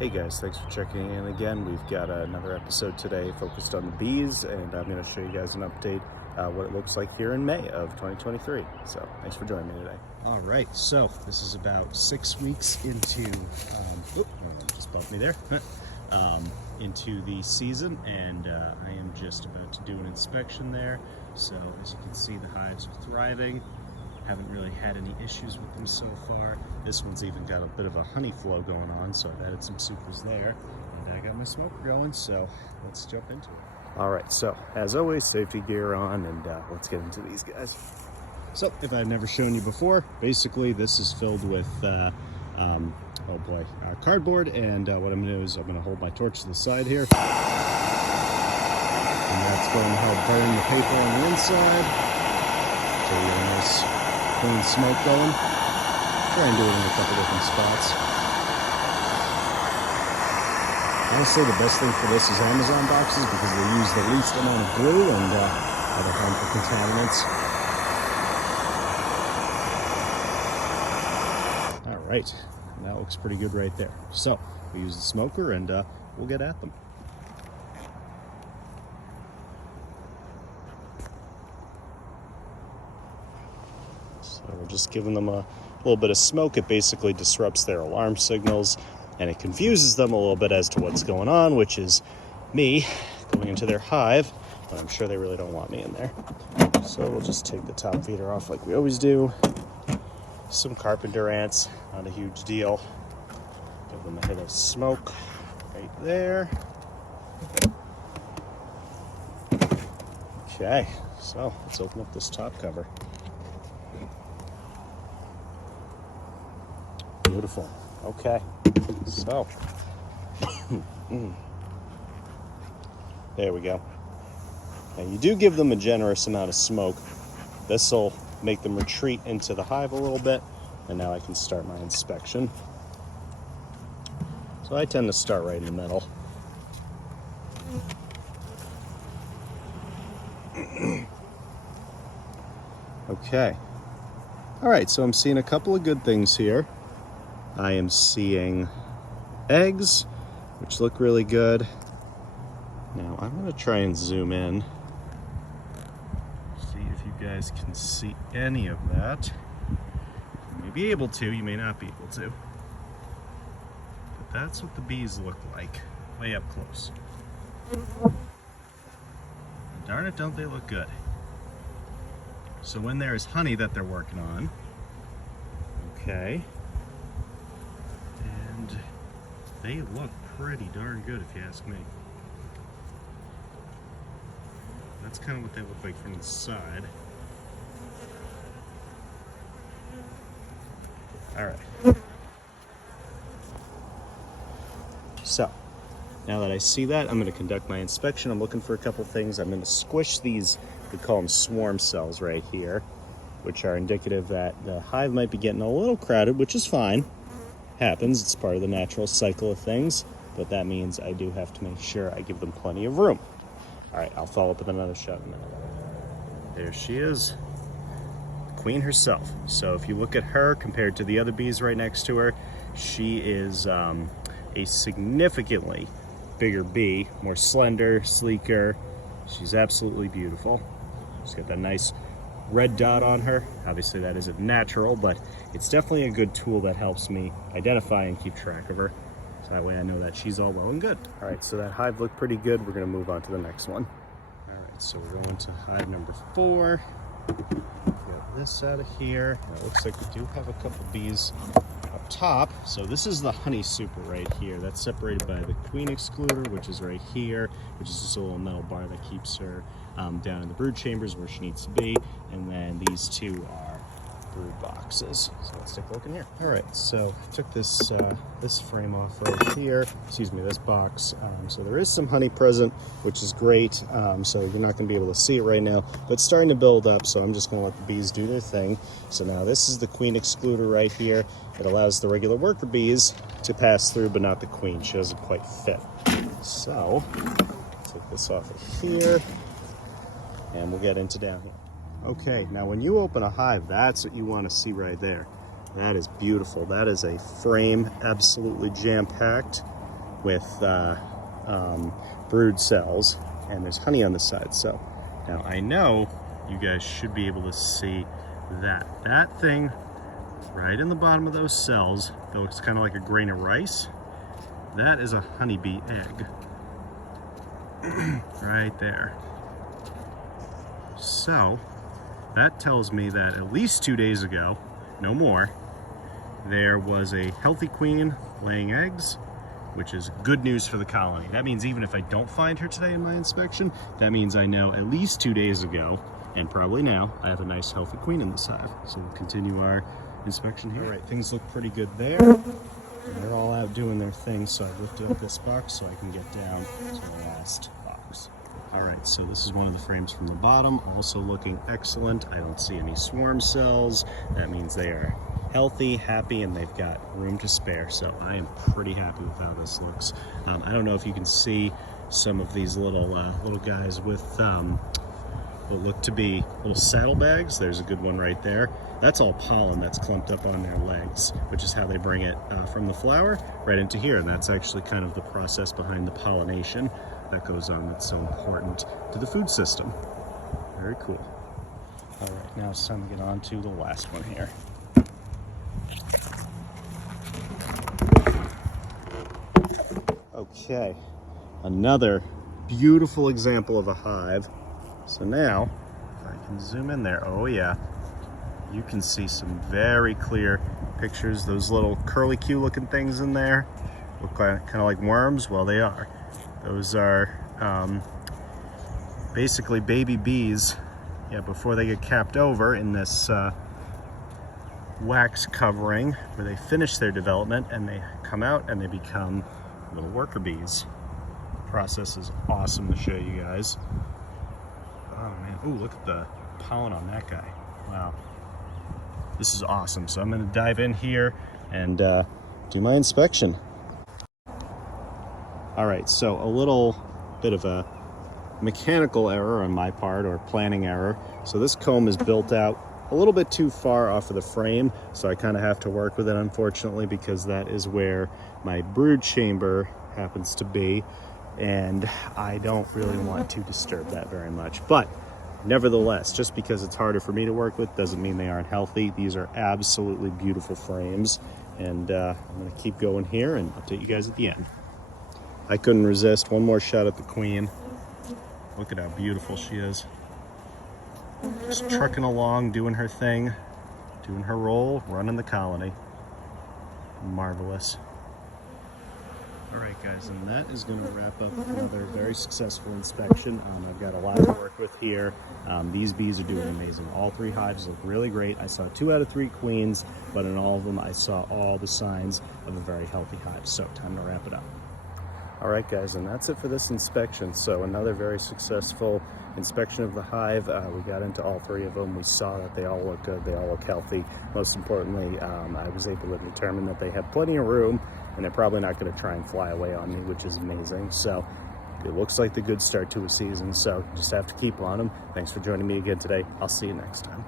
Hey guys, thanks for checking in again. We've got another episode today focused on the bees, and I'm going to show you guys an update what it looks like here in May of 2023. So thanks for joining me today. All right, so this is about 6 weeks into, just bumped me there, into the season, and I am just about to do an inspection there. So as you can see, the hives are thriving. Haven't really had any issues with them so far. This one's even got a bit of a honey flow going on, so I've added some supers there. And I got my smoker going, so let's jump into it. All right, so as always, safety gear on, and let's get into these guys. So if I've never shown you before, basically this is filled with, cardboard, and what I'm gonna do is I'm gonna hold my torch to the side here. And that's going to help burn the paper on the inside. So you get a nice clean smoke going. Try and do it in a couple different spots. Honestly, the best thing for this is Amazon boxes because they use the least amount of glue and other harmful contaminants. All right, that looks pretty good right there. So we use the smoker and we'll get at them. So we're just giving them a little bit of smoke. It basically disrupts their alarm signals and it confuses them a little bit as to what's going on, which is me going into their hive, but I'm sure they really don't want me in there. So we'll just take the top feeder off like we always do. Some carpenter ants, not a huge deal. Give them a hit of smoke right there. Okay, so let's open up this top cover. Beautiful. Okay, so there we go. Now you do give them a generous amount of smoke. This will make them retreat into the hive a little bit, and now I can start my inspection. So I tend to start right in the middle. Okay. All right, so I'm seeing a couple of good things here. I am seeing eggs, which look really good. Now I'm going to try and zoom in. See if you guys can see any of that. You may be able to, you may not be able to. But that's what the bees look like, way up close. And darn it, don't they look good. So when there is honey that they're working on, okay, and they look pretty darn good if you ask me. That's kind of what they look like from the side. All right. So now that I see that, I'm going to conduct my inspection. I'm looking for a couple things. I'm going to squish these, we call them swarm cells right here, which are indicative that the hive might be getting a little crowded, which is fine. Happens, it's part of the natural cycle of things, but that means I do have to make sure I give them plenty of room. All right, I'll follow up with another shot in a minute. There she is, queen herself. So if you look at her compared to the other bees right next to her, she is a significantly bigger bee, more slender, sleeker. She's absolutely beautiful. She's got that nice red dot on her. Obviously that isn't natural, but it's definitely a good tool that helps me identify and keep track of her. So that way I know that she's all well and good. All right, so that hive looked pretty good. We're gonna move on to the next one. All right, so we're going to hive number 4. Get this out of here. Now it looks like we do have a couple bees up top. So this is the honey super right here. That's separated by the queen excluder, which is right here, which is just a little metal bar that keeps her down in the brood chambers where she needs to be. And then these two are brood boxes. So let's take a look in here. All right, so I took this this frame off right here. Excuse me, this box. So there is some honey present, which is great. So you're not gonna be able to see it right now, but it's starting to build up. So I'm just gonna let the bees do their thing. So now this is the queen excluder right here. It allows the regular worker bees to pass through, but not the queen. She doesn't quite fit. So take this off of here, and we'll get into down here. Okay, now when you open a hive, that's what you want to see right there. That is beautiful. That is a frame, absolutely jam-packed. with brood cells, and there's honey on the side. So now I know you guys should be able to see that thing right in the bottom of those cells, though it's kind of like a grain of rice. That is a honeybee egg right there. So that tells me that at least 2 days ago, no more, there was a healthy queen laying eggs, which is good news for the colony. That means even if I don't find her today in my inspection, that means I know at least 2 days ago, and probably now, I have a nice healthy queen in this hive. So we'll continue our inspection here. All right, things look pretty good there. They're all out doing their thing, so I lifted up this box so I can get down to the last box. All right, so this is one of the frames from the bottom, also looking excellent. I don't see any swarm cells. That means they are healthy, happy, and they've got room to spare. So I am pretty happy with how this looks. I don't know if you can see some of these little guys with what look to be little saddlebags. There's a good one right there. That's all pollen that's clumped up on their legs, which is how they bring it from the flower right into here. And that's actually kind of the process behind the pollination that goes on that's so important to the food system. Very cool. All right, now it's time to get on to the last one here. Okay, another beautiful example of a hive. So now, if I can zoom in there, oh yeah, you can see some very clear pictures. Those little curly-Q looking things in there look kind of like worms. Well, they are. Those are basically baby bees, yeah, before they get capped over in this wax covering where they finish their development and they come out and they become little worker bees. The process is awesome to show you guys. Oh man, ooh, look at the pollen on that guy. Wow, this is awesome. So I'm gonna dive in here and do my inspection. All right, so a little bit of a mechanical error on my part, or planning error. So this comb is built out a little bit too far off of the frame, so I kind of have to work with it, unfortunately, because that is where my brood chamber happens to be, and I don't really want to disturb that very much. But nevertheless, just because it's harder for me to work with doesn't mean they aren't healthy. These are absolutely beautiful frames, and I'm going to keep going here and update you guys at the end. I couldn't resist one more shot at the queen. Look at how beautiful she is. Just trucking along, doing her thing, doing her role, running the colony. Marvelous. All right, guys, and that is going to wrap up another very successful inspection. I've got a lot to work with here. These bees are doing amazing. All 3 hives look really great. I saw 2 out of 3 queens, but in all of them, I saw all the signs of a very healthy hive. So time to wrap it up. All right, guys, and that's it for this inspection. So another very successful inspection of the hive. We got into all 3 of them. We saw that they all look good. They all look healthy. Most importantly, I was able to determine that they have plenty of room, and they're probably not going to try and fly away on me, which is amazing. So it looks like the good start to a season. So just have to keep on them. Thanks for joining me again today. I'll see you next time.